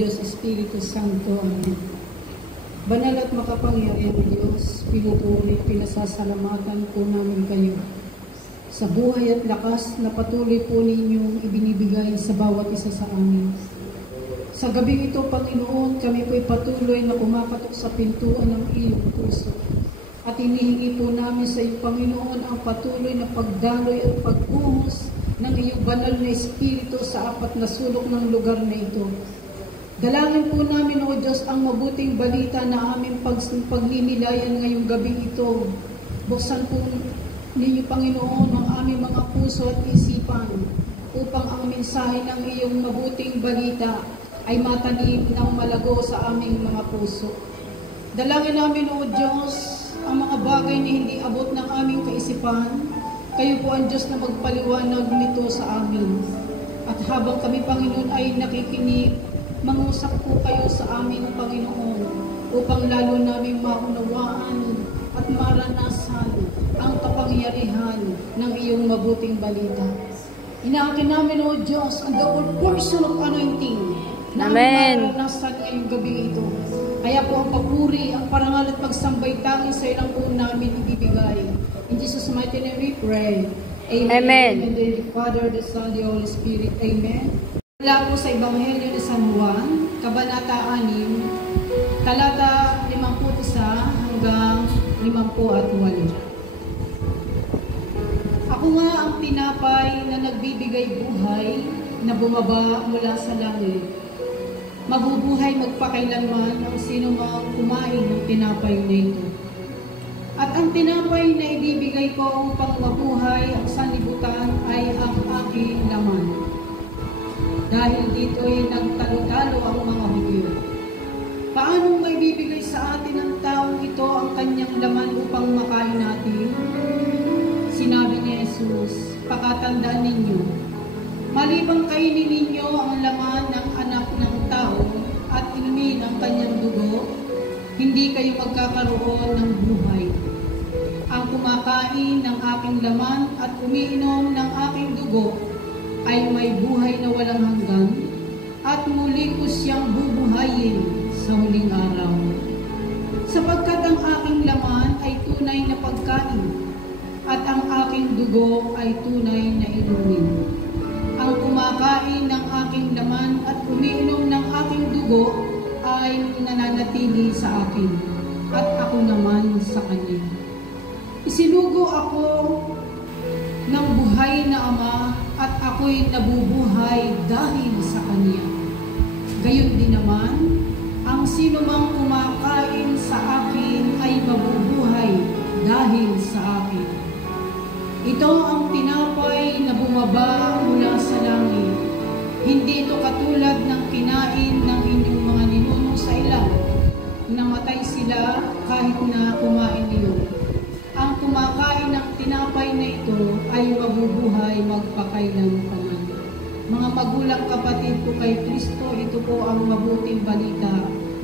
Diyos, Espiritu Santo. Amen. Banal at makapangyarihan Diyos, pinupuri, pinasasalamatan po namin kayo sa buhay at lakas na patuloy po ninyong ibinibigay sa bawat isa sa amin. Sa gabi ito, Panginoon, kami po'y patuloy na kumakatok sa pintuan ng iyong puso. At hinihingi po namin sa iyo, Panginoon, ang patuloy na pagdaloy at pagbuhos ng iyong banal na Espiritu sa apat na sulok ng lugar na ito. Dalangin po namin, O Diyos, ang mabuting balita na aming pagninilayan ngayong gabi ito. Buksan po ninyo, Panginoon, ang aming mga puso at isipan upang ang mensahe ng iyong mabuting balita ay matanim ng malago sa aming mga puso. Dalangin namin, O Diyos, ang mga bagay na hindi abot ng aming kaisipan. Kayo po ang Diyos na magpaliwanag nito sa amin. At habang kami, Panginoon, ay nakikinig, mangusap po kayo sa amin, Panginoon, upang lalo namin maunawaan at maranasan ang kapangyarihan ng iyong mabuting balita. Inaakin namin, O Diyos, ang double portion of anointing na maranasan ngayong gabi ito. Kaya po ang papuri, ang parangal at pagsambay tanging sa ilang po namin ibibigay. In Jesus' mighty name we pray. Amen. Amen. In the Father, the Son, the Holy Spirit. Amen. Mula po sa Ebanghelyo ni San Juan, Kabanata 6, talata 51 hanggang 58. Ako nga ang tinapay na nagbibigay buhay, na bumaba mula sa langit. Mabubuhay magpakailanman ang sino mang kumain ng tinapay na ito. At ang tinapay na ibibigay ko upang mabuhay ang sanlibutan ay ang aking laman. Dahil dito'y nagtalo-talo ang mga Hudyo. Paanong may bibigay sa atin ng taong ito ang kanyang laman upang makain natin? Sinabi ni Jesus, pakatandaan ninyo, malibang kainin ninyo ang laman ng anak ng tao at inumin ang kanyang dugo, hindi kayo magkakaroon ng buhay. Ang kumakain ng aking laman at umiinom ng aking dugo ay may buhay na walang hanggan, at muli ko siyang bubuhayin sa huling araw. Sapagkat ang aking laman ay tunay na pagkain, at ang aking dugo ay tunay na inumin. Ang kumakain ng aking laman at umiinom ng aking dugo ay nananatili sa akin, at ako naman sa kanya. Isinugo ako ng buhay na Ama, at ako'y nabubuhay dahil sa Kanya. Gayon din naman, ang sino mang kumakain sa akin ay mabubuhay dahil sa akin. Ito ang tinapay na bumaba mula sa langit. Hindi ito katulad ng kinain ng inyong mga ninuno sa ilang. Namatay sila kahit na kumain niyo. Ang kumakain ng tinapay na ito ay mabubuhay magpakailanman. Mga magulang kapatid ko kay Kristo, ito po ang mabuting balita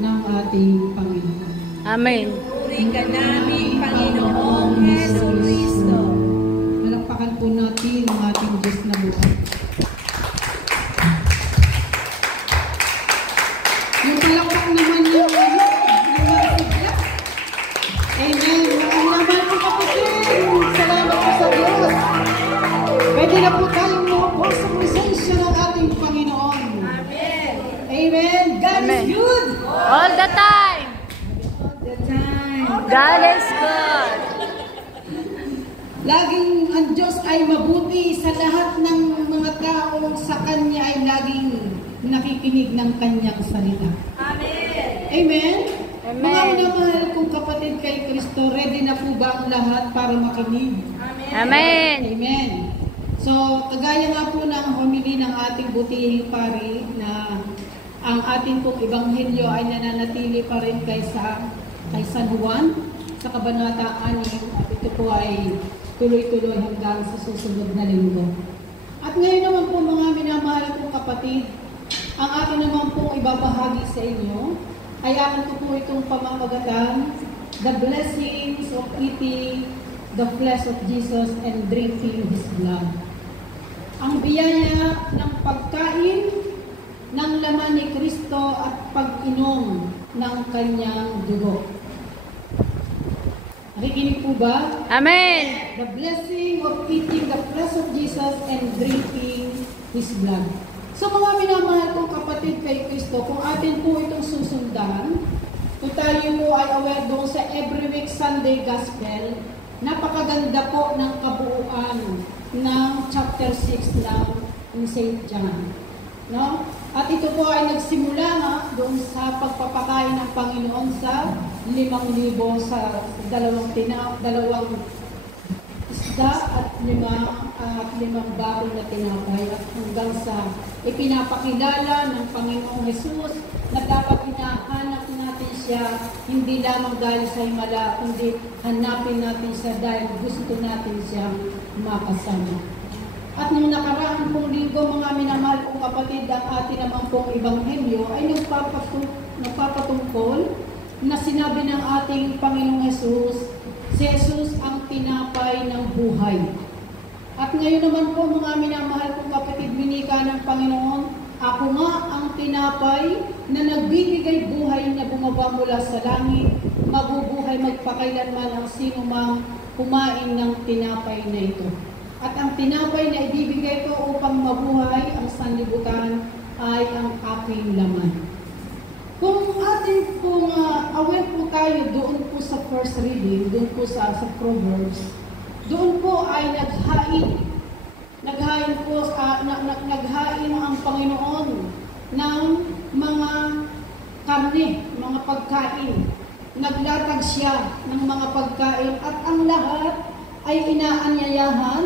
ng ating Panginoon. Amen. Puri ka namin, Panginoong Hesus Kristo. Malakpakan po natin ang ating Diyos na buhay. Yung palakpak naman yung Amen. Maraming po kapatid. Salamat po sa Diyos. Pwede na po tayong maupo sa presensya ng ating Panginoon. Amen. Amen. God Amen. is good. All the time. All the time. God is good. Laging ang Diyos ay mabuti sa lahat ng mga taong sa Kanya ay laging nakikinig ng Kanyang salita. Amen. Amen. Amen. Mga minamahal kong kapatid kay Kristo, ready na po ba ang lahat para makinig? Amen. Amen. Amen. So, kagaya nga po ng homily ng ating butihing pari na ang ating pong ebanghelyo ay nananatili pa rin kay San Juan sa Kabanata 6 at ito po ay tuloy-tuloy hanggang sa susunod na linggo. At ngayon naman po mga minamahal kong kapatid, ang akin naman pong ibabahagi sa inyo ay akin ko po itong pamamagatan, the blessings of eating the flesh of Jesus and drinking His blood. Ang biyaya ng pagkain ng laman ni Kristo at pag-inom ng kanyang dugo. Nakikinig po ba? Amen. The blessing of eating the flesh of Jesus and drinking His blood. So mga minamahal kong kapatid kay Kristo, kung atin po itong susundan, kung tayo po ay aware doon sa every week Sunday Gospel, napakaganda po ng kabuuan ng chapter 6 ng St. John. No? At ito po ay nagsimula nga doon sa pagpapakain ng Panginoon sa 5,000 sa dalawang isda at limang bakul na tinapay at hanggang sa ipinapakilala ng Panginoong Jesus na dapat hinahanap natin siya hindi lamang dahil sa himala, kundi hanapin natin siya dahil gusto natin siyang makasama. At nung nakaraan pong linggo, mga minamahal kong kapatid, ang atin naman pong ebanghelyo ay nagpapatungkol na sinabi ng ating Panginoong Jesus, si Jesus ang tinapay ng buhay. At ngayon naman po mga minamahal kong kapatid, binika ng Panginoon, ako nga ang tinapay na nagbibigay buhay na bumaba mula sa langit, mabubuhay magpakailanman ang sino mang kumain ng tinapay na ito. At ang tinapay na ibibigay ko upang mabuhay ang sanlibutan ay ang aking laman. Kung atin pong aware po tayo doon po sa first reading, doon po sa Proverbs, doon po ay naghain ang Panginoon ng mga karne, mga pagkain. Naglatag siya ng mga pagkain at ang lahat ay inaanyayahan,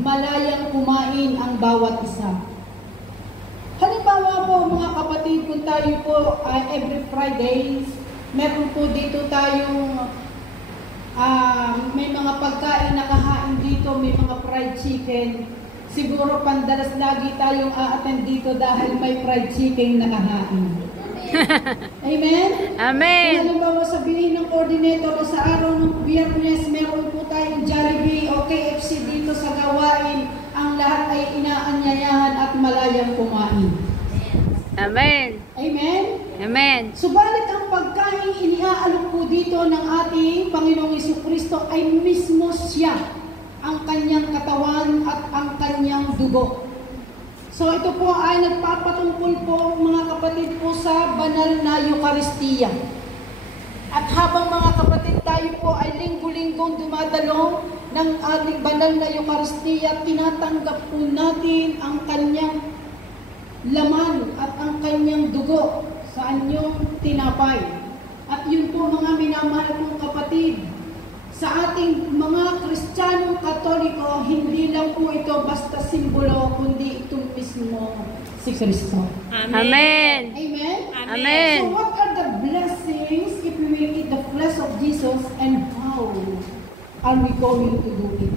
malayang kumain ang bawat isa. Halimbawa po mga kapatid, kung tayo po every Friday, meron po dito tayong may mga pagkain na kahain dito, may mga fried chicken. Siguro pandalas lagi tayong a-attend dito dahil may fried chicken na kahain. Amen? Amen. Kung halimbawa sabihin ng coordinator sa araw ng Biyernes, meron po tayong Jollibee o KFC dito sa gawain, ang lahat ay inaanyayahan at malayang kumain. Amen. Amen? Amen. Subalit ang pagkain iniaalok po dito ng ating Panginoong Jesucristo ay mismo siya, ang kanyang katawan at ang kanyang dugo. So ito po ay nagpapatungkol po mga kapatid po sa banal na Eucharistia. At habang mga kapatid tayo po ay linggo-linggong dumadalo ng ating banal na Eucharistia, tinatanggap po natin ang kanyang laman at ang kanyang dugo sa anyong tinapay. At yun po mga minamahal kong kapatid, sa ating mga Kristiyanong Katoliko, hindi lang po ito basta simbolo, kundi itong mismo si Kristo. Amen. Amen? Amen. So what are the blessings if we will eat the flesh of Jesus, and how are we going to do it?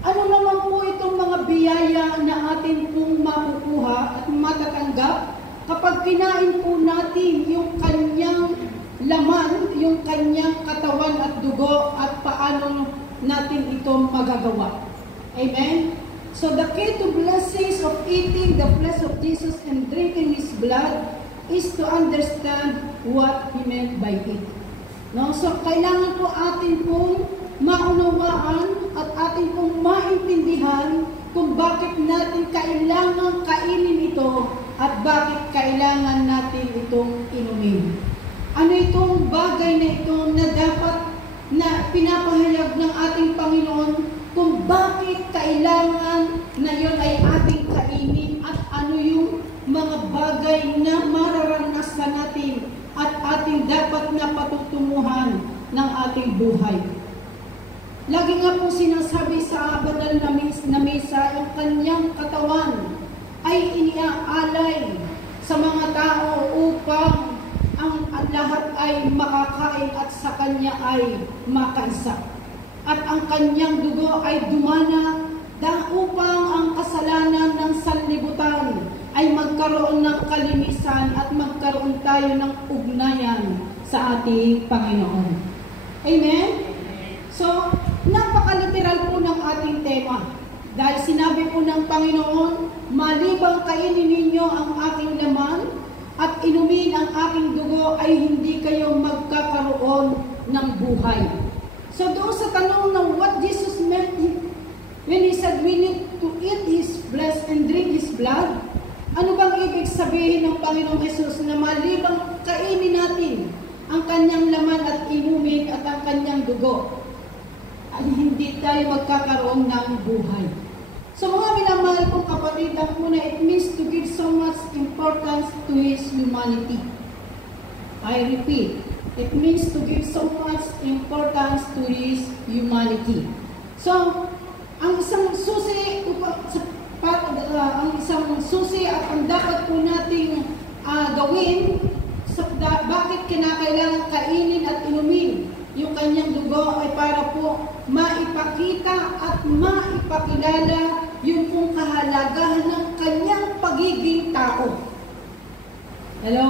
Ano naman po itong mga biyaya na atin pong makukuha at matatanggap kapag kinain po natin yung kanyang laman, yung kanyang katawan at dugo, at paano natin ito magagawa. Amen? So the key to blessings of eating the flesh of Jesus and drinking His blood is to understand what He meant by it. No? So kailangan po atin pong maunawaan at atin pong maintindihan kung bakit natin kailangan kainin ito at bakit kailangan natin itong inumin. Ano itong bagay na ito na dapat na pinapahayag ng ating Panginoon kung bakit kailangan na yun ay ating kainin at ano yung mga bagay na mararanasan natin at ating dapat na patutunguhan ng ating buhay. Lagi nga po sinasabi sa banal na misa, yung kanyang katawan ay iniaalay sa mga tao upang ang lahat ay makakain at sa kanya ay makaisa. At ang kanyang dugo ay dumana upang ang kasalanan ng sanlibutan ay magkaroon ng kalinisan at magkaroon tayo ng ugnayan sa ating Panginoon. Amen? So, napakaliteral po ng ating tema. Dahil sinabi po ng Panginoon, malibang kainin ninyo ang aking laman at inumin ang aking dugo ay hindi kayo magkakaroon ng buhay. So doon sa tanong ng what Jesus meant when He said we need to eat His flesh and drink His blood, ano bang ibig sabihin ng Panginoong Jesus na malibang kainin natin ang kanyang laman at inumin at ang kanyang dugo, ay hindi tayo magkakaroon ng buhay. So mga minamahal kong kapatid, ang una, it means to give so much importance to His humanity. I repeat, it means to give so much importance to His humanity. So, ang isang susi at ang dapat po nating gawin, bakit kinakailangan kainin at inumin yung kanyang dugo ay para po maipakita at maipakilala yung pong kahalagahan ng kanyang pagiging tao. Hello?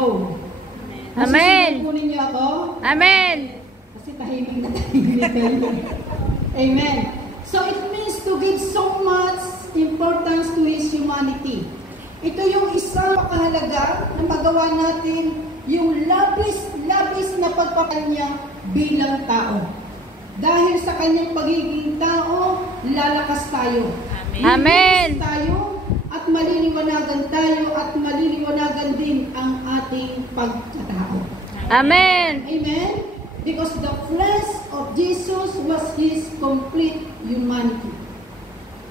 Amen. Nasusunod po ninyo ako? Amen. Kasi tahimik na tayo. Amen. So it means to give so much importance to His humanity. Ito yung isang pakahalaga na magawa natin yung labis na pagpapanya bilang tao. Dahil sa kanyang pagiging tao, lalakas tayo. Amen. Lalakas tayo at maliliwanagan tayo at maliliwanagan din ang ating pagkatao. Amen. Amen? Because the flesh of Jesus was His complete humanity.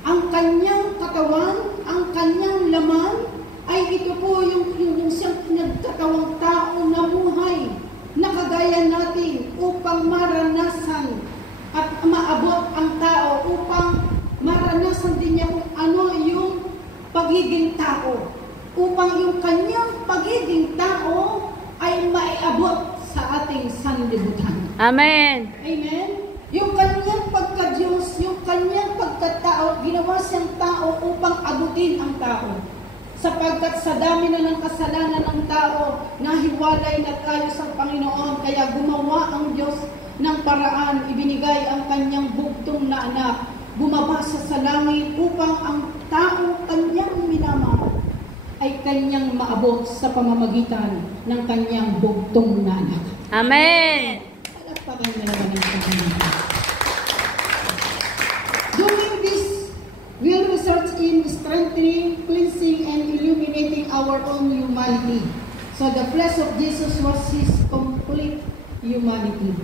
Ang kanyang katawan, ang kanyang laman, ay ito po yung siyang nagkatawang tao na buhay na kagaya natin upang maranasan at maabot ang tao, upang maranasan din niya kung ano yung pagiging tao, upang yung kanyang pagiging tao ay maiabot sa ating sanlibutan. Amen. Amen? Yung kanyang pagka-Diyos, yung kanyang pagkatao, ginawa siyang tao upang abutin ang tao. Sapagkat sa dami na ng kasalanan ng tao, nahiwalay na tayo sa Panginoon, kaya gumawa ang Diyos ng paraan, ibinigay ang kanyang bugtong na anak, bumaba sa langit upang ang tao kanyang minamahal ay kanyang maabot sa pamamagitan ng kanyang bugtong na anak. Amen. Palakpakan na naman ang Panginoon. Doing this will result in strengthening, cleansing, and illuminating our own humanity. So the flesh of Jesus was His complete humanity.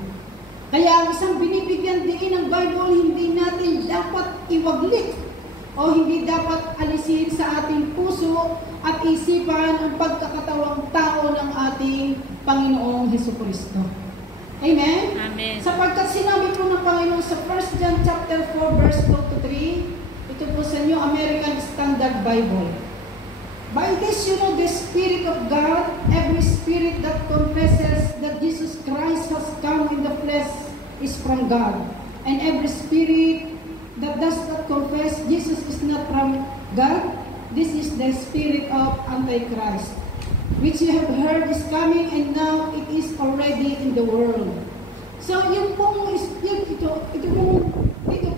Kaya ang isang binibigyan din ng Bible, hindi natin dapat iwaglit o hindi dapat alisin sa ating puso at isipan ang pagkakatawang tao ng ating Panginoong Hesukristo. Amen? Amen. Sapagkat sinabi po ng Panginoon sa 1 John chapter 4 verse 2 to 3, ito po sa New American Standard Bible. By this you know the Spirit of God, every spirit that confesses that Jesus Christ has come in the flesh is from God. And every spirit that does not confess Jesus is not from God, this is the spirit of Antichrist, which you have heard is coming and now it is already in the world. So yung pong ito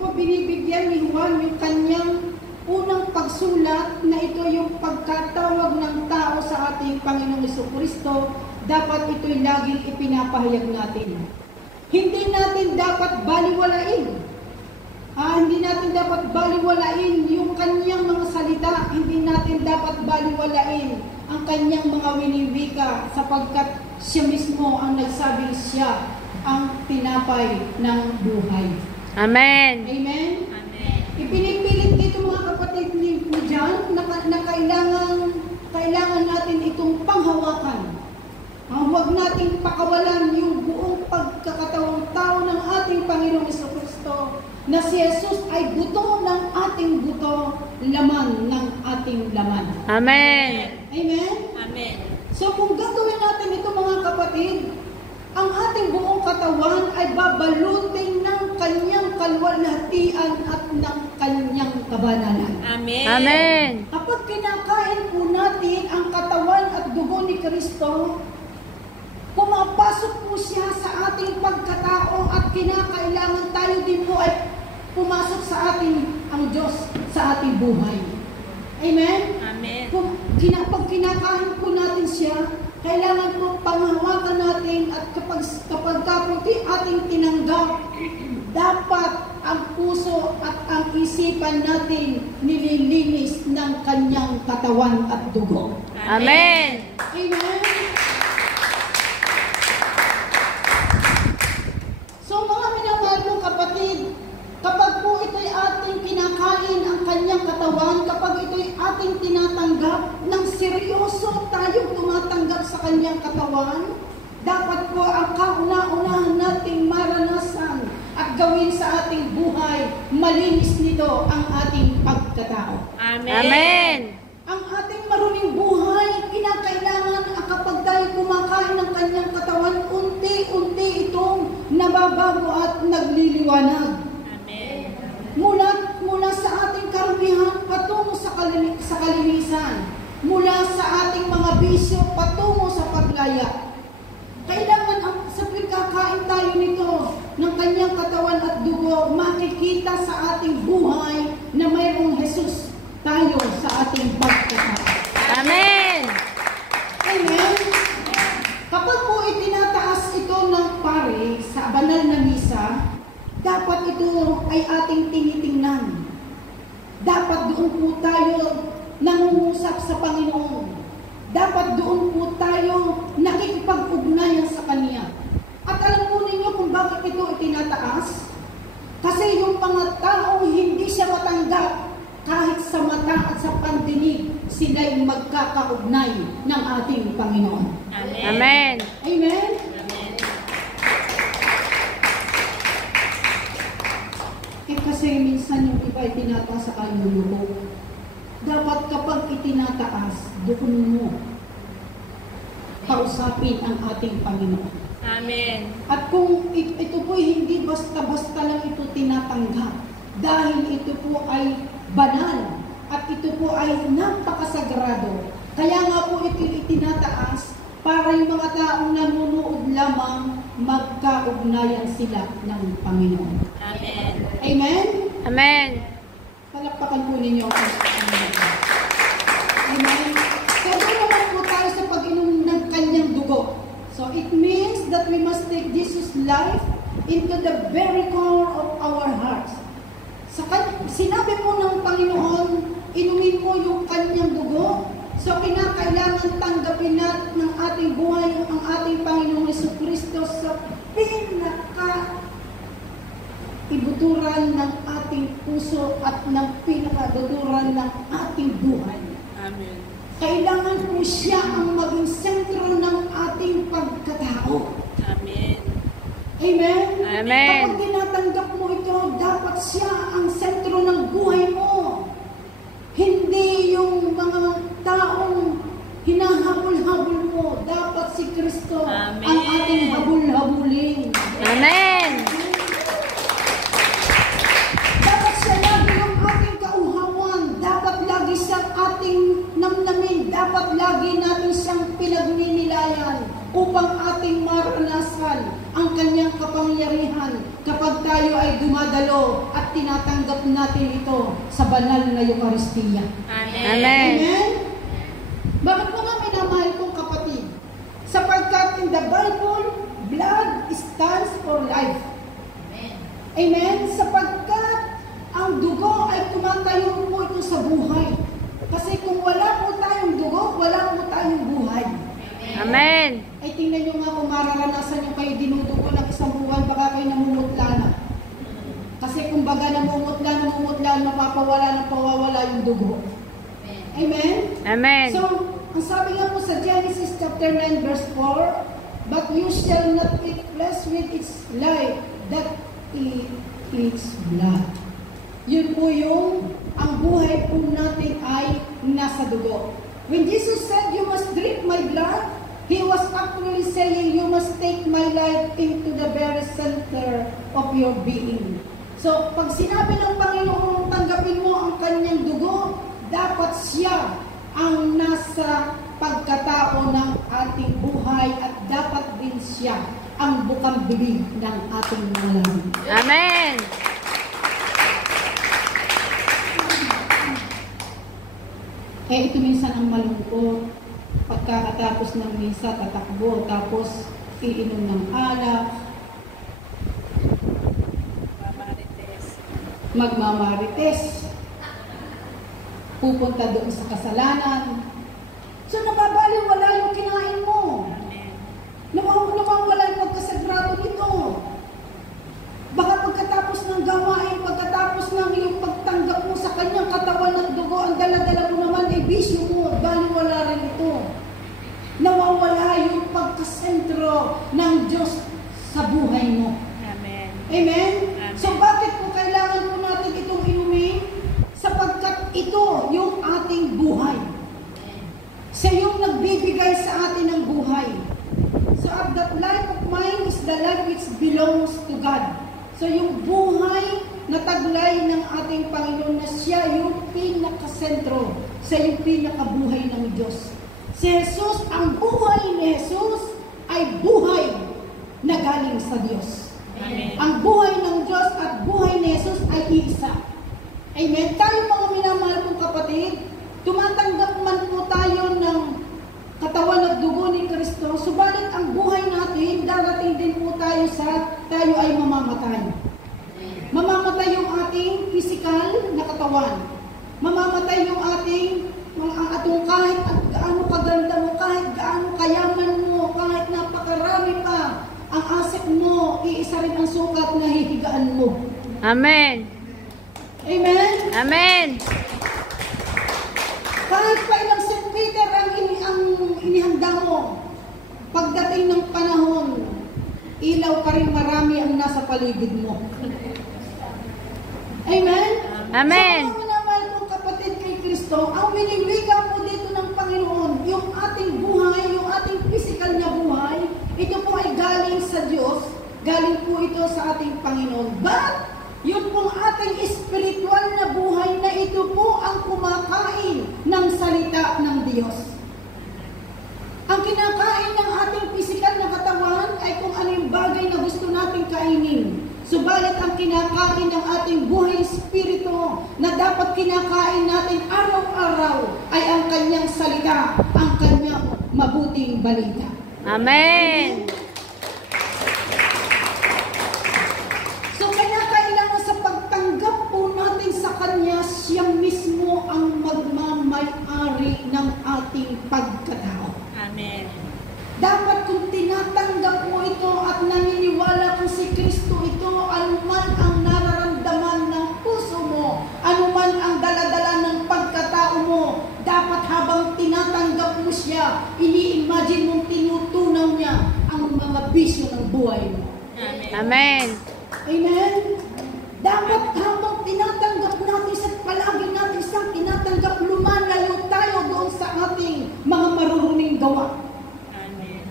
po binibigyan ni Juan yung kanyang unang pagsulat na ito yung pagkatawag ng tao sa ating Panginoong Hesukristo, dapat ito'y laging ipinapahayag natin. Hindi natin dapat baliwalain. Hindi natin dapat baliwalain yung kanyang mga salita. Hindi natin dapat baliwalain ang kanyang mga winiwika sapagkat siya mismo ang nagsabing siya ang tinapay ng buhay. Amen. Amen? Amen. Ipinipilit dito mga kapatid ni John na kailangan natin itong panghawakan. Huwag nating pakawalan yung buong pagkakatawang tao ng ating Panginoong Hesukristo na si Jesus ay buto ng ating buto, laman ng ating laman. Amen. Amen? Amen. So kung gagawin natin ito mga kapatid, ang ating buong katawan ay babalutin ng kanyang kalwalhatian at ng kanyang kabanalan. Amen. Amen. Kapag kinakain po natin ang katawan at dugo ni Kristo, pumapasok po siya sa ating pagkatao at kinakailangan tayo din po ay pumasok sa ating ang Diyos sa ating buhay. Amen? Amen. Pag kinakain po natin siya, kailangan po panghawakan natin at kapag ating tinanggap, dapat ang puso at ang isipan natin nililinis ng kanyang katawan at dugo. Amen. Amen? So mga minamahal kong kapatid, kapag po ito'y ating kinakain ang kanyang katawan, kapag ito'y ating tinatanggap, ng seryoso tayo tumatanggap sa kanyang katawan, dapat po ang kauna-unahan nating maranasan at gawin sa ating buhay, malinis nito ang ating pagkatao. Amen. Amen. Ang ating maruming buhay, kinakailangan kapag tayo kumakain ng kanyang katawan, unti-unti itong nababago at nagliliwanag. Amen. Mula sa ating karumihan patungo sa kalinisan. Mula sa ating mga bisyo patungo sa paglaya. Kailangan sa pagkakain tayo nito ng kanyang katawan at dugo, makikita sa ating buhay na mayroong Jesus tayo sa ating pagkatao. Amen. Amen? Kapag po itinataas ito ng pare sa banal na misa, dapat ito ay ating tinitingnan. Dapat doon po tayo nangungusap sa Panginoon. Dapat doon po tayo nakikipag-ugnayan sa Kanya. At alam po ninyo kung bakit ito itinataas? Kasi yung mga taong hindi siya matanggap, kahit sa mata at sa pandinig, sila'y magkakaugnay ng ating Panginoon. Amen. Amen. Amen? Amen. Kasi minsan yung iba itinataas sa kanyang lubog. Dapat kapag itinataas, doon mo kausapin ang ating Panginoon. Amen. At kung ito po hindi basta-basta lang ito tinatanggap, dahil ito po ay banal at ito po ay napakasagrado. Kaya nga po ito itinataas para yung mga taong nanonood lamang magkaugnayan sila ng Panginoon. Amen. Amen? Amen. Palakpakan po ninyo ako sa Panginoon. Amen? So doon naman po tayo sa pag-inom ng kanyang dugo. So it means that we must take Jesus' life into the very core of our hearts. Sinabi po ng Panginoon, inumin mo yung kanyang dugo. So kinakailangan tanggapin natin ng ating buhay ang ating Panginoong Jesucristo sa ibuturan ng ating puso at ng pinakabuturan ng ating buhay. Amen. Kailangan po siya ang maging sentro ng ating pagkatao. Amen. Amen? Amen. Kapag tinatanggap mo ito, dapat siya ang sentro ng buhay mo. Hindi yung mga taong hinahabol-habol mo. Dapat si Kristo Amen. ang ating habul-habulin. Amen. Dapat siya lagi yung ating kauhawan. Dapat lagi siyang ating namnamin. Dapat lagi natin siyang pinagninilayan upang ating maranasan ang kanyang kapangyarihan kapag tayo ay dumadalo at tinatanggap natin ito sa banal na Eucharistia. Amen. Amen. Amen? Bakit mga minamahal kong kapatid? Sapagkat in the Bible, blood stands for life. Amen? Sapagkat ang dugo ay tumatayo po ito sa buhay. Kasi kung wala po tayong dugo, wala po tayong buhay. Amen. Ay tingnan nyo nga kung mararanasan nyo kayo dinudugo ng isang buwan, baka kayo namumutla na. Kasi kung baga namumutla, napapawala, napawawala yung dugo. Amen? Amen. So, ang sabi nga po sa Genesis chapter 9 verse 4, but you shall not eat flesh with its life, that eat its blood. Yun po yung ang buhay po natin ay nasa dugo. When Jesus said, you must drink my blood, He was actually saying, you must take my life into the very center of your being. So, pag sinabi ng Panginoon, tanggapin mo ang kanyang dugo, dapat siya ang nasa pagkatao ng ating buhay at dapat din siya ang bukang bibig ng ating mga labi. Amen. Eh ito minsan ang malungkot. Pagkakatapos ng misa, tatakbo, tapos iinom ng alak, magmamarites, pupunta doon sa kasalanan. So nababaliwala yung kinain mo. Nawawala yung pagkasagrado nito. Baka pagkatapos ng gawain, pagkatapos ng iyong pagtanggap mo sa kanyang katawan at dugo, ang dala-dala mo naman ay bisyo mo, baliwala rin ito. Nawawala yung pagkasentro ng Diyos sa buhay mo. Amen. Amen? So bakit po kailangan po natin itong inumin? Sapagkat ito yung ating buhay. Siya yung nagbibigay sa atin ng buhay. So that life of mine is the life which belongs to God. So yung buhay na taglay ng ating Panginoon na siya yung pinakasentro, siya yung pinakabuhay ng Diyos. Si Jesus, ang buhay ni Jesus ay buhay na galing sa Diyos. Amen. Ang buhay ng Diyos at buhay ni Jesus ay isa. Amen. Tayo mga minamahal kong kapatid, tumatanggap man po tayo ng katawan at dugo ni Kristo, subalit ang buhay natin, darating din po tayo ay mamamatay. Mamamatay yung ating physical na katawan. Mamamatay yung ating, ang atong kahit at gaano kaganda mo, kahit gaano kayaman mo, kahit napakarami pa, ang asset mo, iisa rin ang sukat na hihigaan mo. Amen. Amen? Amen. Kahit pa ilang St. Peter ang inihanda mo, pagdating ng panahon, ilaw pa rin marami ang nasa paligid mo. Amen? Amen. So, mga naman kong kapatid kay Kristo, ang miniligaw po dito ng Panginoon, yung ating buhay, yung ating physical na buhay, ito po ay galing sa Diyos, galing po ito sa ating Panginoon. But, yung pong ating spiritual na buhay na ito po ang kumakain ng salita ng Diyos. Ang kinakain ng ating physical na katawan ay kung ano yung bagay na gusto nating kainin. Subalit ang kinakain ng ating buhay espiritu na dapat kinakain natin araw-araw ay ang kanyang salita, ang kanyang mabuting balita. Amen. So kaya kailangan sa pagtanggap po natin sa kanya, siya mismo ang magmamay-ari ng ating pagkatao. Amen. Dapat kung tinatanggap mo ito at naniniwala kung si Kristo ito, anuman ang nararamdaman ng puso mo, anuman ang daladala ng pagkatao mo, dapat habang tinatanggap mo siya, ini-imagine mong tinutunaw niya ang mga bisyo ng buhay mo. Amen. Amen. Amen? Dapat habang tinatanggap natin sa palagi natin siyang tinatanggap, lumalayo tayo doon sa ating mga maruruning gawa. Amen.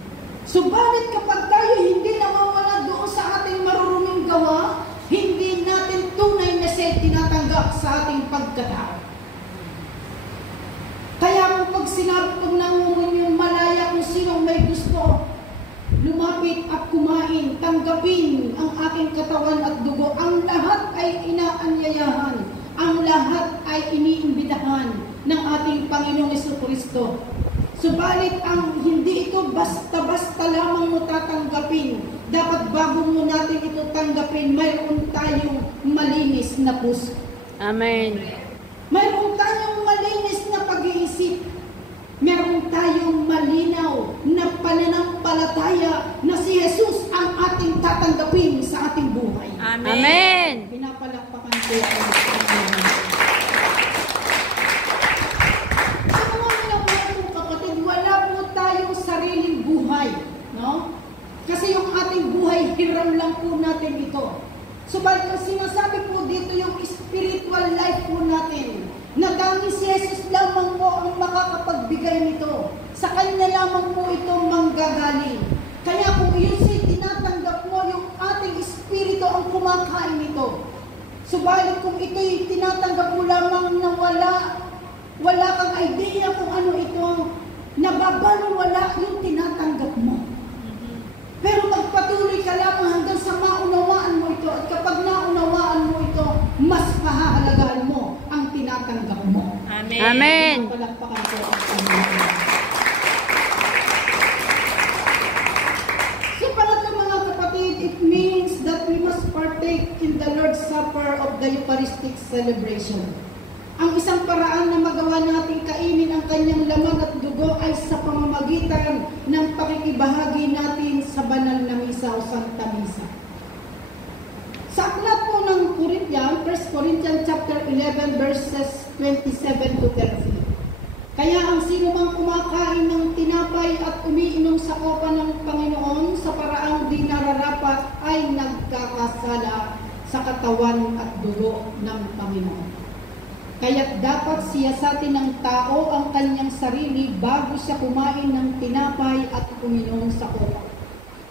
Subalit kapag tayo hindi nawawala doon sa ating maruruming gawa, hindi natin tunay na siya tinatanggap sa ating pagkatao. Kaya kung pag sinabi kong nangungunin yung malaya kung sinong may gusto, lumapit at kumain, tanggapin ang aking katawan at dugo, ang lahat ay inaanyayahan, ang lahat ay iniimbitahan ng ating Panginoong Jesucristo. Subalit ang hindi ito basta-basta lamang mo tatanggapin. Dapat bago mo natin ito tanggapin, mayroon tayong malinis na puso. Amen. Mayroon tayong malinis na pag-iisip. Mayroon tayong malinaw na pananampalataya na si Jesus ang ating tatanggapin sa ating buhay. Amen. Amen. Pinapalakpakan ko ang Panginoon. Wala po tayong sariling buhay, no? Kasi yung ating buhay, hiram lang po natin ito. Subalit ang sinasabi po dito yung spiritual life po natin, na tanging si Jesus lamang po ang makakapagbigay nito. Sa Kanya lamang po ito manggagaling. Kaya kung yun siya tinatanggap mo, yung ating espiritu ang kumakain nito. Subalit kung ito'y tinatanggap mo lamang na wala kang idea kung ano ito, nababaliwala yung tinatanggap mo. Pero magpatuloy ka lamang hanggang sa maunawaan mo ito. At kapag naunawaan mo ito, mas pahahalagahan mo ang tinatanggap mo. Amen. Amen. Palakpakan Lord's Supper of the Eucharistic celebration. Ang isang paraan na magawa nating kainin ang kanyang laman at dugo ay sa pamamagitan ng pakikibahagi natin sa banal na misa o Santa Misa. Sa aklat po ng Corinthians, 1 Corinthians chapter 11 verses 27 to 30. Kaya ang sino mang kumakain ng tinapay at umiinom sa kopa ng Panginoon sa paraang di nararapat ay nagkakasala sa katawan at dugo ng Panginoon. Kaya't dapat siyasatin ng tao ang kanyang sarili bago siya kumain ng tinapay at uminom sa kopa.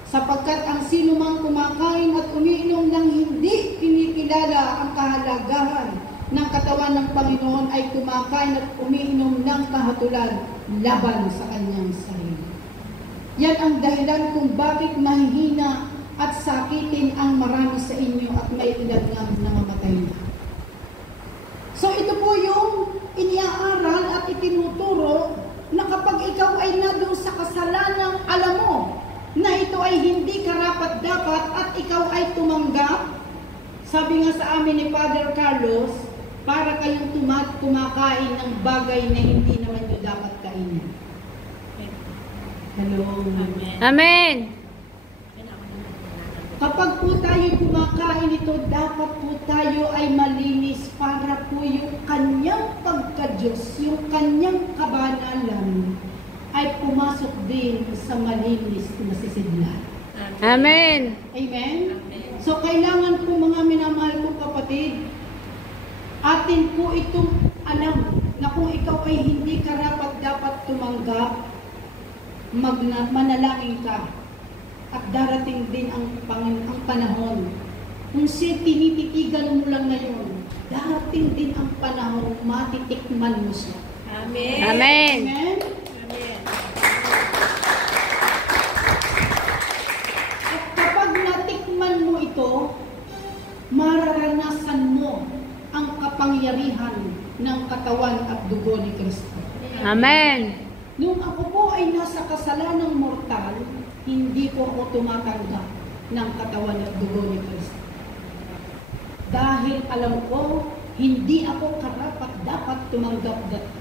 Sapagkat ang sino mang kumakain at umiinom ng hindi kinikilala ang kahalagahan ng katawan ng Panginoon ay kumakain at umiinom ng kahatulan laban sa kanyang sarili. Yan ang dahilan kung bakit mahihina at sakitin ang marami sa inyo at may ilan nga nangamatay na. So ito po yung iniaaral at itinuturo na kapag ikaw ay nandun sa kasalanang alam mo na ito ay hindi karapat-dapat at ikaw ay tumanggap, sabi nga sa amin ni Father Carlos, para kayong kumakain ng bagay na hindi naman nyo dapat kainin. Hello. Amen. Kapag po tayo kumakain ito, dapat po tayo ay malinis para po yung kanyang pagka-Diyos, yung kanyang kabanalan ay pumasok din sa malinis na sisidlan. Amen. Amen? So kailangan po mga minamahal kong kapatid, atin po itong alam na kung ikaw ay hindi karapat dapat tumanggap, manalangin ka. At darating din ang panahon. Kung siya tinititigan mo lang ngayon, darating din ang panahon, matitikman mo siya. Amen. Amen. Amen? Amen. At kapag natikman mo ito, mararanasan mo ang kapangyarihan ng katawan at dugo ni Kristo. Amen. Nung ako po ay nasa kasalanang mortal, hindi po ako tumatanggap ng katawan at dugo ni Kristo. Dahil alam ko, hindi ako karapat-dapat tumanggap dito.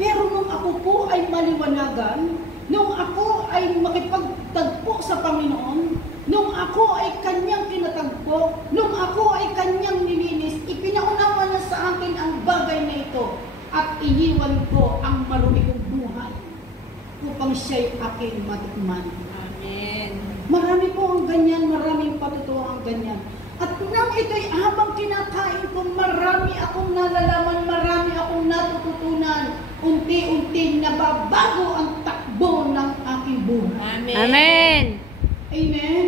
Pero nung ako po ay maliwanagan, nung ako ay makipagtagpo sa Panginoon, nung ako ay kanyang kinatagpo, nung ako ay kanyang nilinis, ipinaunawa niya sa akin ang bagay na ito at iniwan ko ang marumi kong buhay upang siya'y aking matikman. Amen. Marami po ang ganyan, maraming patutuwa ang ganyan. At nang ito'y habang kinakain ko, marami akong nalalaman, marami akong natututunan. Unti-unti nababago ang takbo ng aking buhay. Amen. Amen. Amen?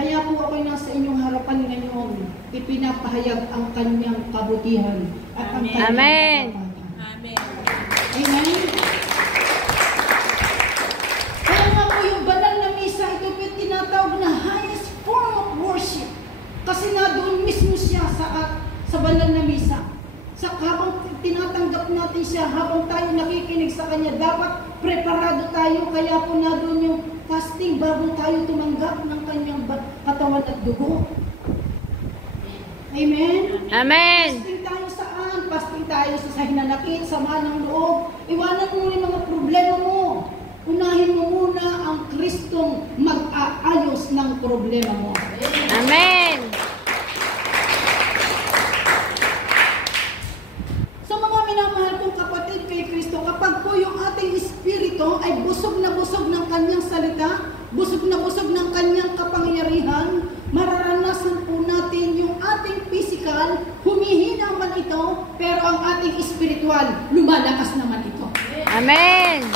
Kaya po ako'y nasa inyong harapan ngayon, ipinapahayag ang kanyang kabutihan at ang Amen. kanyang Amen. kapatawaran. Amen. Amen? Kaya nga po yung banal na misa, ito po yung tinatawag na highest form of worship. Kasi na doon mismo siya sa banal na misa. Sa habang tinatanggap natin siya, habang tayo nakikinig sa Kanya, dapat preparado tayo. Kaya po na doon yung fasting bago tayo tumanggap ng Kanyang katawan at dugo. Amen? Amen. Fasting tayo saan? Fasting tayo sa hinanakit, sama ng loob. Iwanan mo yung mga problema mo. Unahin mo muna ang Kristong mag-aayos ng problema mo. Amen. Sa mga minamahal kong kapatid kay Kristo, kapag po yung ating espiritu ay busog na busog ng kanyang salita, busog na busog ng kanyang kapangyarihan, mararanasan po natin yung ating physical, humihina man ito, pero ang ating spiritual, lumalakas naman ito. Amen.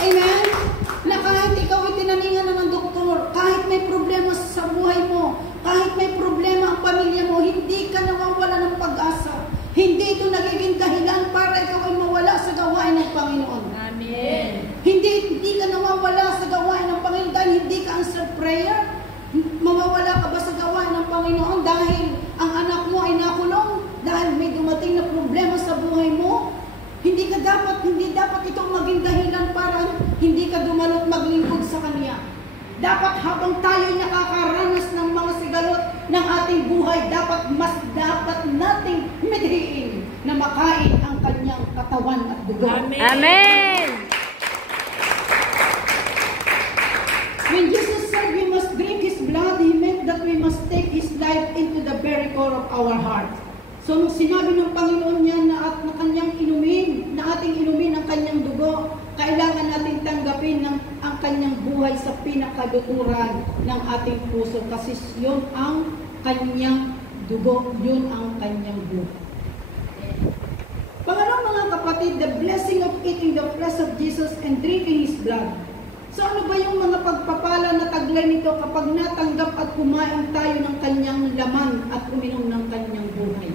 Amen? Na kahit ikaw ay tinaningan na ng doktor, kahit may problema sa buhay mo, kahit may problema ang pamilya mo, hindi ka nawawala ng pag-asa. Hindi ito nagiging dahilan para ikaw ay mawala sa gawain ng Panginoon. Amen. Hindi ka nawawala sa gawain ng Panginoon dahil hindi ka answered prayer. Mawawala ka ba sa gawain ng Panginoon dahil ang anak mo ay nakulong? Dahil may dumating na problema sa buhay mo? Hindi dapat ito maging dahilan para hindi ka dumalot maglingkod sa Kanya. Dapat habang tayo nakakaranas ng mga sigalot, buhay, dapat nating midhiin na makain ang kanyang katawan at dugo. Amen. When Jesus said we must drink His blood, He meant that we must take His life into the very core of our heart. So, nung sinabi ng Panginoon niya na kanyang inumin, na ating inumin ang kanyang dugo, kailangan natin tanggapin ang kanyang buhay sa pinakaluturan ng ating puso. Kasi yun ang kanyang dugo, yun ang kanyang buhay. Pangalawang mga kapatid, the blessing of eating the flesh of Jesus and drinking His blood. So ano ba yung mga pagpapala na taglay nito kapag natanggap at kumain tayo ng kanyang laman at uminom ng kanyang buhay?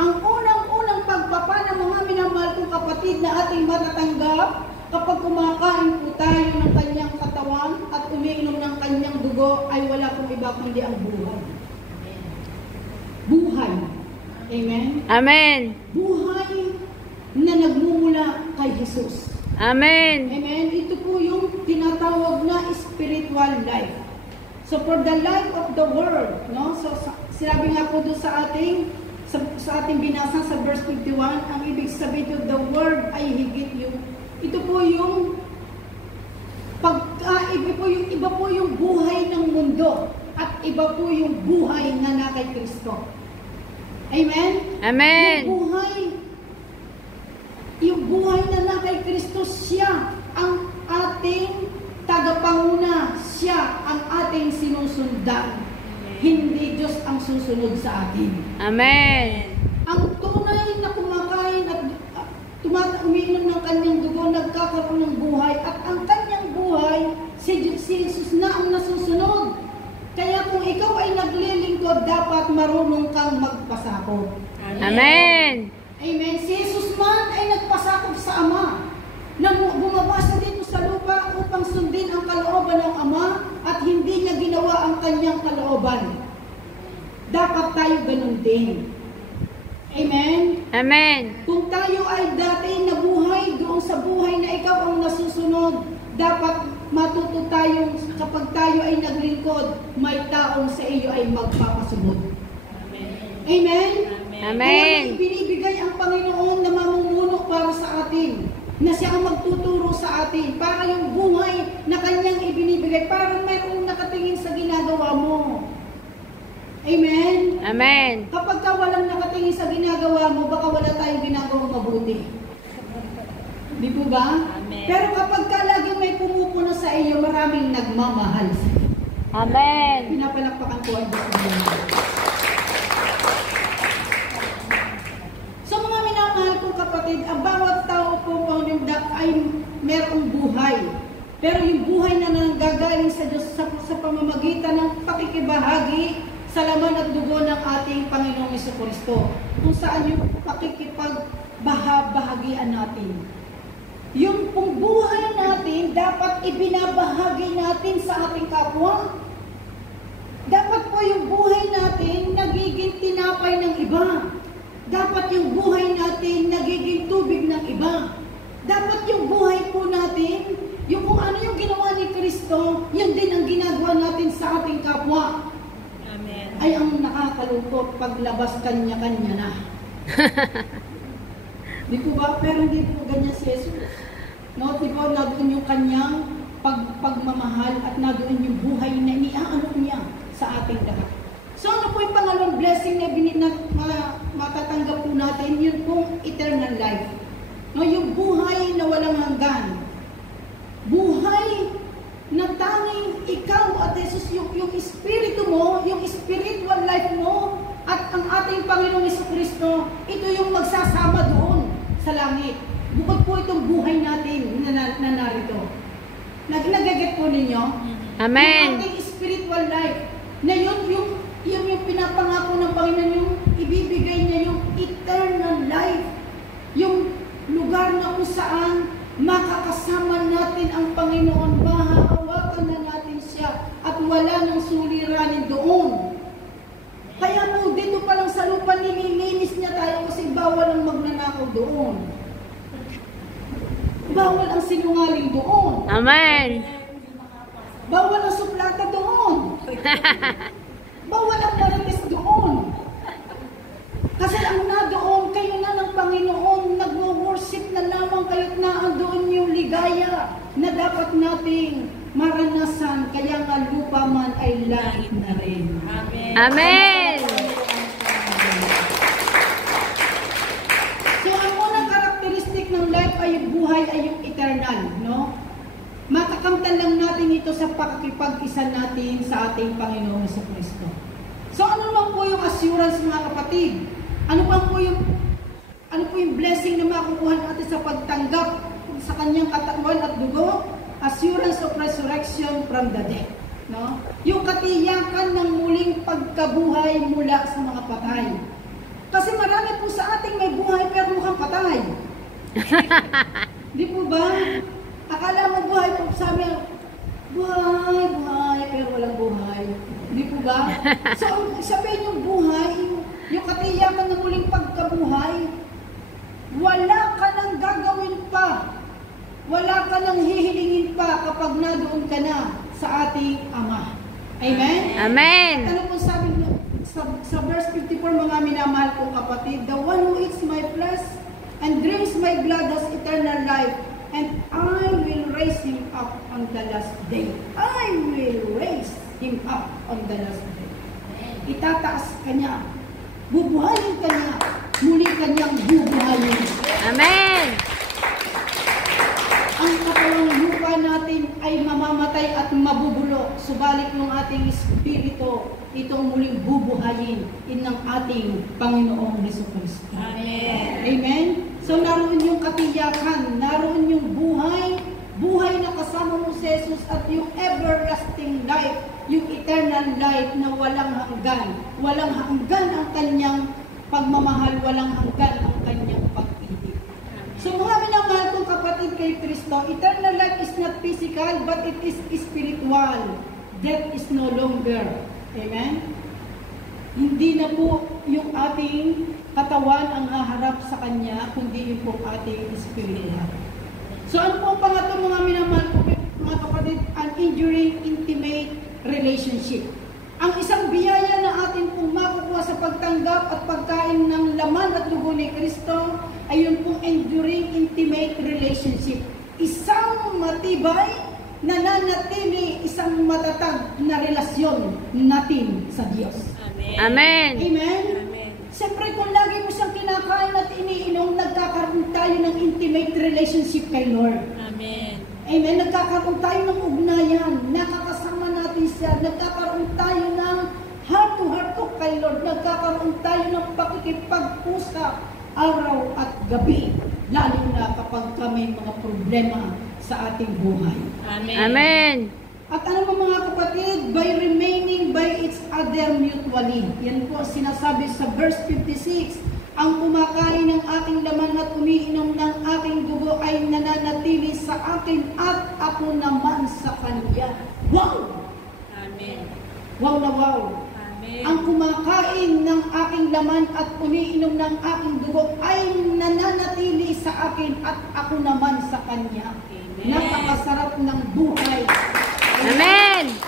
Ang unang-unang pagpapala, mga minamahal kong kapatid, na ating matatanggap kapag kumakain po tayo ng kanyang katawan at umiinom ng kanyang dugo ay wala pong iba kundi ang buhay. Buhay. Amen? Amen. Buhay na nagmumula kay Jesus. Amen. Amen. Ito po yung tinatawag na spiritual life. So for the life of the world, no? So sinabi nga po doon sa ating binasa sa verse 51, ang ibig sabihin ng the word ay higit yung ito po yung iba po yung buhay ng mundo at iba po yung buhay na na kay Kristo. Amen. Amen. Yung buhay na na kay Kristo, siya ang ating tagapanguna, siya ang ating sinusundan. Hindi Diyos ang susunod sa atin. Amen. Ang tunay na kumakain at umiinom ng kanyang dugo, nagkakaroon ng buhay, at ang kanyang buhay, si Jesus na ang nasusunod. Kaya kung ikaw ay naglilingkod, dapat marunong kang magpasakop. Amen. Amen. Si Jesus man ay nagpasakop sa Ama, na bumaba siya dito sa lupa upang sundin ang kalooban ng Ama at hindi niya ginawa ang kanyang kalooban. Dapat tayo ganun din. Amen? Amen. Kung tayo ay dati nabuhay doon sa buhay na ikaw ang nasusunod, dapat matuto tayong kapag tayo ay naglingkod, may taong sa iyo ay magpapasunod. Amen? Amen. Binibigay ang Panginoon na mamumuno para sa atin, na siya ang magtuturo sa atin, para yung buhay na kanyang ibinibigay, parang mayroong nakatingin sa ginagawa mo. Amen? Amen. Kapag ka walang nakatingin sa ginagawa mo, baka wala tayong ginagawang mabuti. Di po ba? Amen. Pero kapag ka lagi may pumupuno sa iyo, maraming nagmamahal sa iyo. Amen. Pinapalakpakan ko ang Diyos. So mga minamahal kong kapatid, ang bawat tao po ay merong buhay. Pero yung buhay na nanggagaling sa Diyos sa pamamagitan ng pakikibahagi sa laman at dugo ng ating Panginoong Jesucristo, kung saan yung pakikipagbahagian natin. Yung pong buhay natin, dapat ibinabahagi natin sa ating kapwa. Dapat po yung buhay natin nagiging tinapay ng iba. Dapat yung buhay natin nagiging tubig ng iba. Dapat yung buhay po natin, yung kung ano yung ginawa ni Kristo, yun din ang ginagawa natin sa ating kapwa. Amen. Ay ang nakakalungkot paglabas kanya-kanya na. Di po ba? Pero hindi po ganyan si Jesus. No, di ba? Nadoon yung kanyang pagmamahal at nadoon yung buhay na iniaalok niya sa ating lahat. So ano po yung pangalawang blessing na matatanggap po natin? Yun pong eternal life. No, yung buhay na walang hanggan. Buhay na tanging ikaw at Jesus, yung espiritu mo, yung spiritual life mo, at ang ating Panginoong Jesucristo, ito yung magsasama doon sa langit. Bukod po itong buhay natin na narito. Nag-get po ninyo? Amen. Yung ating spiritual life, na yung pinapangako ng Panginoon, yung ibibigay niya yung eternal life. Yung lugar na kung saan makakasama natin ang Panginoon, mahahawakan na natin siya, at wala nang suliranin doon. Kaya po, dito pa lang sa lupa, nililinis niya tayo kasi bawal ang magnanakaw doon. Bawal ang sinungaling doon. Amen. Bawal ang suplata doon. Bawal ang marites doon. ligaya na dapat nating maranasan, kaya nga lupa man ay langit na rin. Amen. Amen. So, ang unang karakteristik ng life ay yung buhay ay yung eternal, no? Makakamtan lang natin ito sa pakikipag-isa natin sa ating Panginoong Jesucristo. So, ano naman po yung assurance, mga kapatid? Ano po yung blessing na makukuha natin sa pagtanggap sa kanyang katawan at dugo? Assurance of resurrection from the dead. No? Yung katiyakan ng muling pagkabuhay mula sa mga patay. Kasi marami po sa ating may buhay pero mukhang patay. Di po ba? Akala mo buhay po sa amin, buhay, pero walang buhay. Di po ba? So, sabihin yung buhay, yung katiyakan ng muling pagkabuhay, wala ka nang gagawin pa. Wala ka nang hihilingin pa kapag nadoon ka na sa ating Ama. Amen? Amen. At ano po sabi sa verse 54, mga minamahal kong kapatid, the one who eats my flesh and drinks my blood has eternal life, and I will raise him up on the last day. I will raise him up on the last day. Itataas ka niya. Bubuhayin ka niya. Muli ka niyang bubuhayin. Amen. Ang katawang lupa natin ay mamamatay at mabubulok. Subalit yung ating espiritu, itong muling bubuhayin ng ating Panginoong Jesucristo. Amen. Amen? So naroon yung katiyakan, naroon yung buhay na kasama mo si Jesus at yung everlasting life, yung eternal life na walang hanggan. Walang hanggan ang kanyang pagmamahal, walang hanggan ang kanyang pag-ibig. So mga minamahal kong kapatid kay Kristo, eternal life is not physical but it is spiritual. Death is no longer. Amen? Hindi na po yung ating katawan ang haharap sa Kanya, kundi yung po ating spiritual. So ano po ang pangatlo mga minamahal ko mga kapatid? An enduring intimate relationship. Ang isang biyaya na atin pong makukuha sa pagtanggap at pagkain ng laman at dugo ni Kristo ay yung pong enduring intimate relationship. Isang matibay, nananatili, isang matatag na relasyon natin sa Diyos. Amen. Amen. Amen? Amen. Siyempre, kung lagi mo siyang kinakain at iniinom, nagkakaroon tayo ng intimate relationship kay Lord. Amen. Amen? Nagkakaroon tayo ng ugnayan, nakakasama natin siya, nagkakaroon tayo ng heart-to-heart talk kay Lord, nagkakaroon tayo ng pakikipagpusa araw at gabi, lalo na kapag may mga problema sa ating buhay. Amen. Amen. At ano ba mga kapatid? By remaining by each other mutually. Yan po sinasabi sa verse 56. Ang kumakain ng aking laman at umiinom ng aking dugo ay nananatili sa akin at ako naman sa kanya. Wow! Amen. Wow na wow! Amen. Ang kumakain ng aking laman at umiinom ng aking dugo ay nananatili sa akin at ako naman sa kanya. Amen. Napakasarap ng buhay. Amen.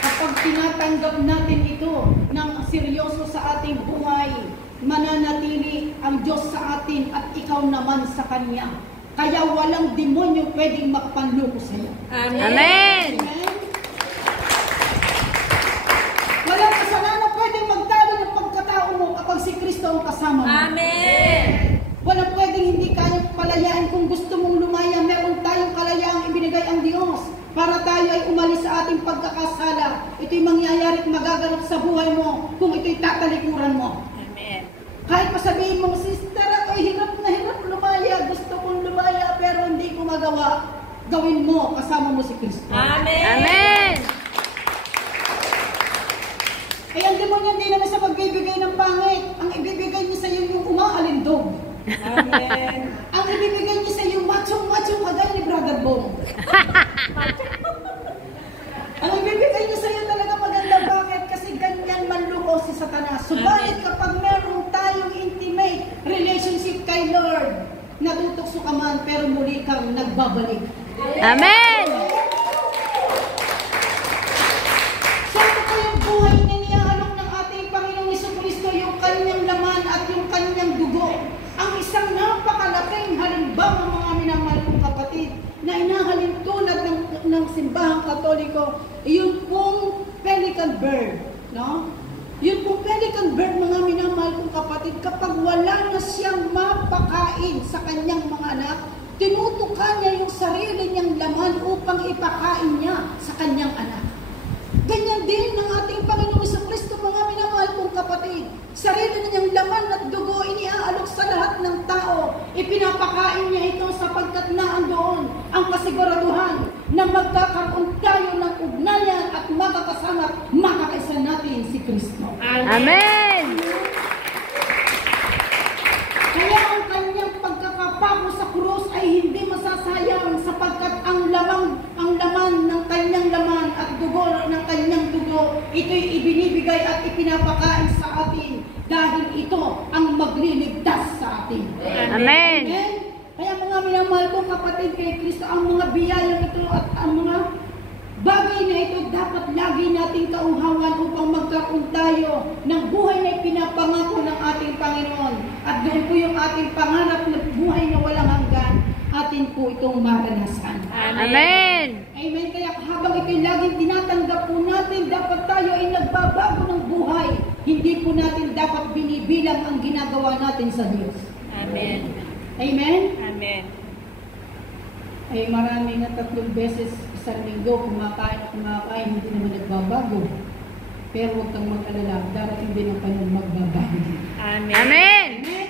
Kapag tinatanggap natin ito ng seryoso sa ating buhay, mananatili ang Diyos sa atin at ikaw naman sa Kanya. Kaya walang demonyo pwedeng makapanloko sa iyo. Amen. Amen. Amen? Walang kasalanan pwedeng magtalo ng pagkatao mo kapag si Kristo ang kasama mo. Amen. Walang pwedeng hindi kayang palayain. Kung gusto mong lumaya, meron tayong kalayaang ibinigay ang Diyos para tayo ay umalis sa ating pagkakasala. Ito'y mangyayari at magaganap sa buhay mo kung ito'y tatalikuran mo. Amen. Kahit pasabihin mo, sister, ako'y hirap na hirap lumaya. Gusto kong lumaya pero hindi ko magawa. Gawin mo, kasama mo si Kristo. Amen. Amen. Eh, ang demonyo hindi naman sa magbibigay ng pangit. Ang ibibigay niya sa iyo yung umaalindog. Amen. Ang ibibigay niya sa iyo, macho-macho kagaya ni Brother Bong. Ang ibibigay niya sa iyo talaga maganda. Bakit? Kasi ganyan manluko si Satanas. Subalit kapag meron tayong intimate relationship kay Lord, natutokso ka man pero muli kang nagbabalik. Amen. So ito po yung buhay na niaalok ng ating Panginoong Jesucristo, yung kanyang laman at yung kanyang dugo. Ang isang napakalaking halimbawa mga simbahang Katoliko, yun pong pelican bird, no? Yun pong pelican bird, mga minamahal kong kapatid, kapag wala na siyang mapakain sa kanyang mga anak, tinutukan niya yung sarili niyang laman upang ipakain niya sa kanyang anak. Ganyan din ng ating Panginoong Jesucristo, mga minamahal kong kapatid. Sarili na niyang laman at dugo, iniaalok sa lahat ng tao. Ipinapakain niya ito sapagkat naandoon ang kasiguraduhan na magkakaroon tayo ng ugnayan at makakasama, makakaisa natin si Kristo. Amen. Kaya ang kanyang pagkakapako sa krus ay hindi masasayang sapagkat ang laman ng kanyang laman at dugo ng kanyang dugo, ito'y ibinibigay at ipinapakain sa atin dahil ito ang magliligtas sa atin. Amen. Amen? Kaya mga minamahal kong kapatid kay Kristo, ang mga biyayang ito at ang mga bagay na ito dapat lagi nating kauhawan upang magkaroon tayo ng buhay na ipinapangako ng ating Panginoon. At doon po yung ating pangarap na buhay na walang hanggan, atin po itong maranasan. Amen. Amen. Kaya habang ito'y laging tinatanggap po natin, dapat tayo ay nagbabago ng buhay. Hindi po natin dapat binibilang ang ginagawa natin sa Diyos. Amen. Amen? Amen. Ay marami na 3 beses isang linggo kumakain, hindi naman nagbabago. Pero huwag kang mag-alala, darating din ang panahon magbabago. Amen. Amen. Amen?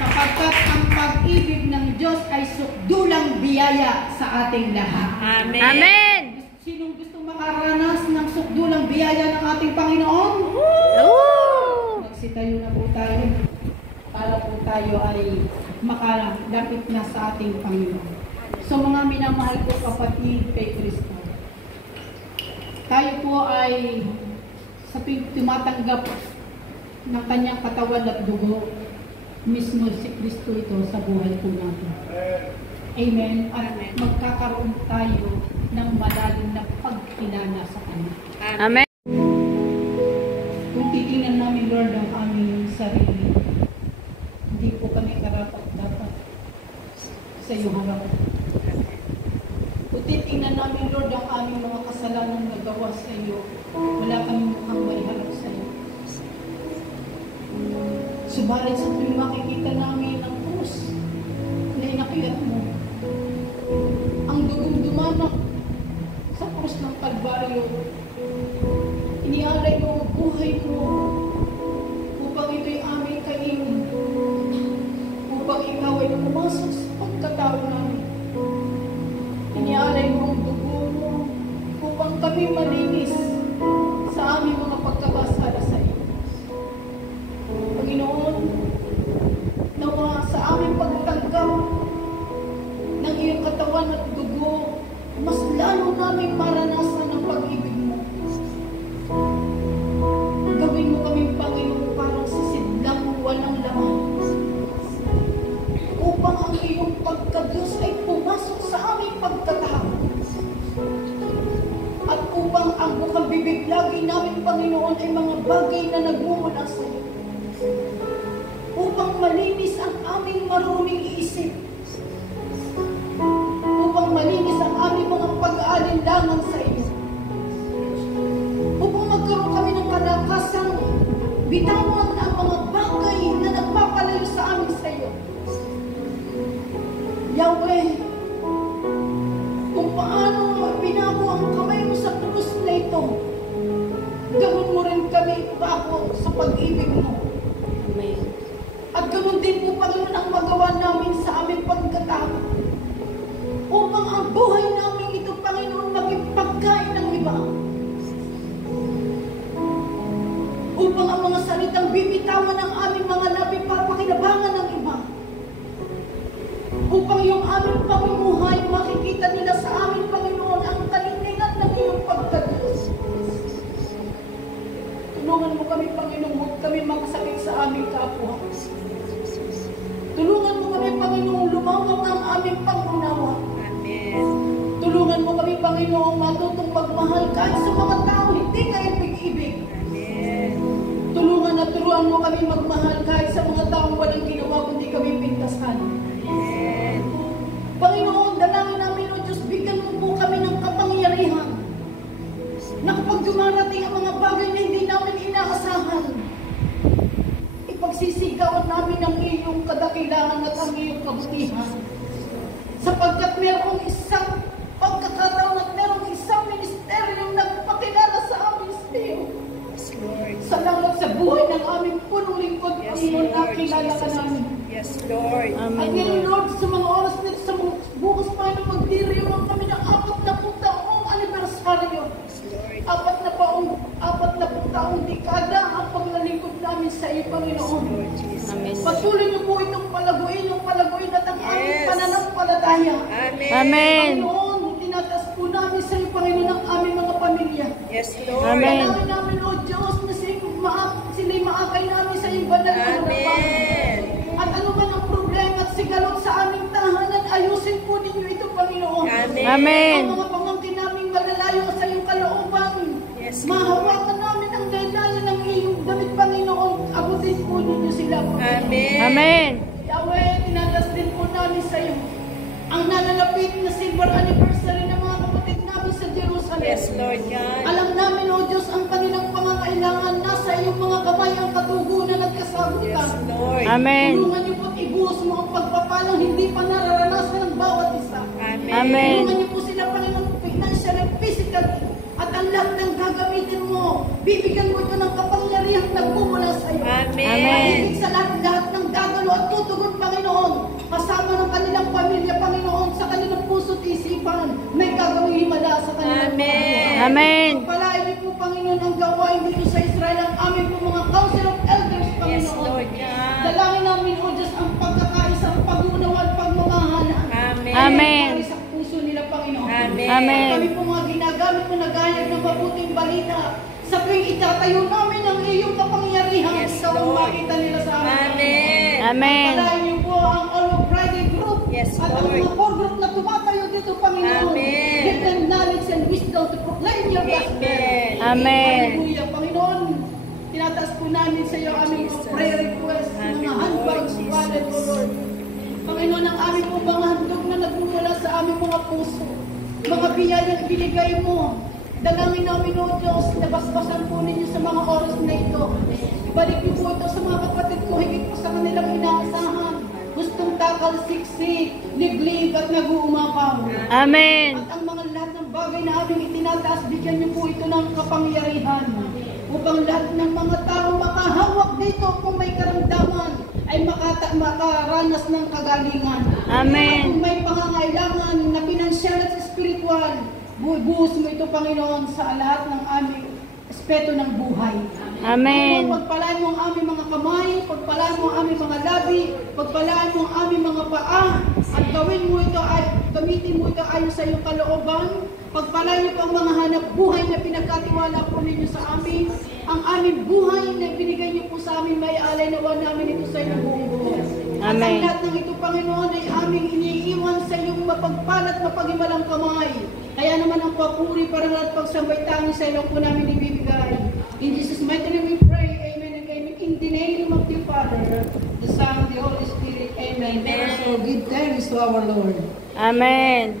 Sapagkat ang pag-ibig ng Diyos ay sukdulang biyaya sa ating lahat. Amen. Amen. Sinong gusto makaranas ng sukdulang biyaya ng ating Panginoon? Woo! Magsitayo na po tayo. Para po tayo ay makalapit na sa ating Panginoon. So mga minamahal ko kapatid kay Kristo, tayo po ay sa tumatanggap ng kanyang katawan at dugo, mismo si Kristo ito sa buhay po natin. Amen. At magkakaroon tayo ng malalim na pagkilala sa Kanya. Amen. Kung titingnan namin, Lord, ang aming sarili, hindi po kami karapat-dapat sa iyong harap. Kung titingnan namin, Lord, ang aming mga kasalanan na gawa sa iyo, wala kami mukhang maiharap sa iyo. Subalit sa tuwing makikita namin ang krus na inakyat mo, ang dugong dumanak sa krus ng Kalbaryo, inialay mo ang buhay mo upang ito'y aming kainin, upang ikaw ay pumasok sa pagkatao namin. Inialay mo ang dugo mo upang kami malinis sa aming mga pagkakasala sa iyo. Panginoon, nawa sa aming pagtanggap ng iyong katawan at dugo, mas lalo namin maranasan ang pag-ibig mo. Gawin mo kaming Panginoon parang sisidlang walang laman, upang ang iyong pagka-Diyos ay pumasok sa aming pagkatao. At upang ang bukang bibig lagi namin, Panginoon, ay mga bagay na nagmumula sa iyo. Upang malinis ang aming maruming isip. Upang malinis ang aming mga pag-aalinlangan sa iyo. Upang magkaroon kami ng kalakasang bitawan ang mga bagay na nagpapalayo sa amin sa iyo. Yahweh, kung paano binago ang kamay mo sa krus na ito, gawin mo rin kami bago sa pag-ibig mo. Amen. At ganoon din po, Panginoon, ang magawa namin sa aming pagkatao. Upang ang buhay namin ito, Panginoon, maging pagkain ng iba. Upang ang mga salitang bibitawan ng aming mga labi para pakinabangan ng iba. Upang yung aming pamumuhay, makikita nila sa amin, Panginoon, ang kalinlingan ng iyong pagkadiyos. Tulungan mo kami, Panginoon, huwag kami makasakit sa aming kapwa. Tulungan mo kami, Panginoon, lumawak ang aming pangunawa. Amen. Tulungan mo kami, Panginoon, matutong magmahal kahit sa mga tao hindi kayo pag-ibig. Amen. Tulungan at turuan mo kami magmahal kahit sa mga taong walang ginawa kundi kami pintasan. Amen. Panginoon, dalangin namin, O Diyos, bigyan mo po kami ng kapangyarihan kapag dumarating ang mga bagay na hindi namin inaasahan, ipagsisigawan namin ang iyong kadakilaan at ang iyong kabutihan. Sapagkat merong isang pagkakataon at merong isang ministeryong nagpakilala sa amin sa iyo. Yes, Lord. Salamat sa buhay ng aming punong lingkod, Yes, Panginoon, Lord nakilala ka Jesus. namin. Yes, Lord. At Amen, ngayon, Lord. Lord, sa mga oras nito, sa mga bukas pa na magdiriwang kami ng 40 taong anibersaryo. Yes, Lord. 40 taong dekada ang paglalingkod namin sa iyo, Panginoon. Lord Jesus. Amen. Patuloy niyo po itong palaguin at ang aming Yes. pananampalataya. Amen. Amen. Panginoon, tinataas po namin sa iyo, Panginoon, ang aming mga pamilya. Yes, Lord. Amen. Panalangin namin, O Diyos, na sila'y maakay namin sa iyong banal na harapan. Amen. At ano man ang problema at sigalot sa aming tahanan, ayusin po ninyo ito, Panginoon. Amen. Amen. Ang mga pamangkin naming malalayo sa iyong kalooban, Yes, Lord. mahawakan namin ang daydayan ng iyong damit, Panginoon. Abutin po ninyo sila, Panginoon. Amen. Amen. Yahweh, tinatas din po namin sa iyo ang nalalapit na silver anniversary ng mga kapatid namin sa Jerusalem. Yes, Lord God. Alam namin, O Diyos, ang kanilang pangangailangan. Nasa iyong mga kamay ang katugunan at kasagutan. Yes, Lord. Amen. Tulungan niyo po at ibuhos mo ang pagpapalang hindi pa nararanasan ng bawat isa. Amen. Amen. Tulungan niyo po sila, Panginoon, financial and physical. At ang lahat ng gagamitin mo, bibigyan mo ito ng kapangyarihang nagmumula sa iyo. Amen. Amen. Higit sa lahat ng gagalo at tutugon, Panginoon, kasama ng kanilang pamilya, Panginoon, sa kanilang puso't isipan, may gagawing himala sa kanilang Amen. buhay. Amen. Pagpalain niyo po, Panginoon, ang gawain dito sa Israel, ang aming po mga council of elders, Yes, Panginoon. Lord God. Dalangin namin, O Diyos, ang pagkakaisa, ang pag-unawa at pagmamahala. Amen. Amen. Ay, sa puso nila, Panginoon. Amen. Amen. Kami po mga ginagamit mo, nagayag ng mabuting balita. Sa tuwing itatayo namin ang iyong kapangyarihan, Yes, ikaw ang Lord. makita nila sa amin. Amen. Amen. Pagpalain niyo po ang All of Friday group Yes, at ang Lord. mga core group na tumatayo dito, Panginoon. Amen. Give them knowledge and wisdom to proclaim your gospel. Amen. Amen. Hallelujah. Panginoon, tinataas po namin sa iyo ang aming mga Jesus. prayer requests, mga Amen, handbags, Lord wallet, O Jesus. Lord. Panginoon, ang aming po mga handog na nagmumula sa aming mga puso, mga biyayang binigay mo, dalangin namin, O Diyos, nabasbasan po ninyo sa mga oras na ito. Ibalik niyo po ito sa mga kapatid ko, higit po sa kanilang inaasahan. Gustong takal, siksik, liglig at nag-uumapaw. Amen. At ang mga lahat ng bagay na aming itinataas, bigyan niyo po ito ng kapangyarihan. Upang lahat ng mga tao makahawak dito kung may karamdaman, ay makaranas ng kagalingan. Amen. At kung may pangangailangan na pinansyal at spiritual, bubuhos mo ito, Panginoon, sa lahat ng aming aspeto ng buhay. Amen. Panginoon, pagpalaan mo ang aming mga kamay, pagpalaan mo ang aming mga labi, pagpalaan mo ang aming mga paa, at gawin mo ito ay, gamitin mo ito ayon sa iyong kalooban. Pagpalaan niyo po ang mga hanap buhay na pinagkatiwala po ninyo sa amin. Ang aming buhay na binigay niyo po sa amin, may alay nawa namin ito sa inyong buong buhay. At ang Amen. lahat ng ito, Panginoon, ay aming iniiwan sa iyong mapagpalat, mapagimalang kamay. Kaya naman ang papuri, parangal at pagsambay tangi sa iyo po namin ibibigay. In Jesus' mighty name we pray. Amen and amen. In the name of the Father, the Son, the Holy Spirit. Amen. Amen. So give thanks to our Lord. Amen.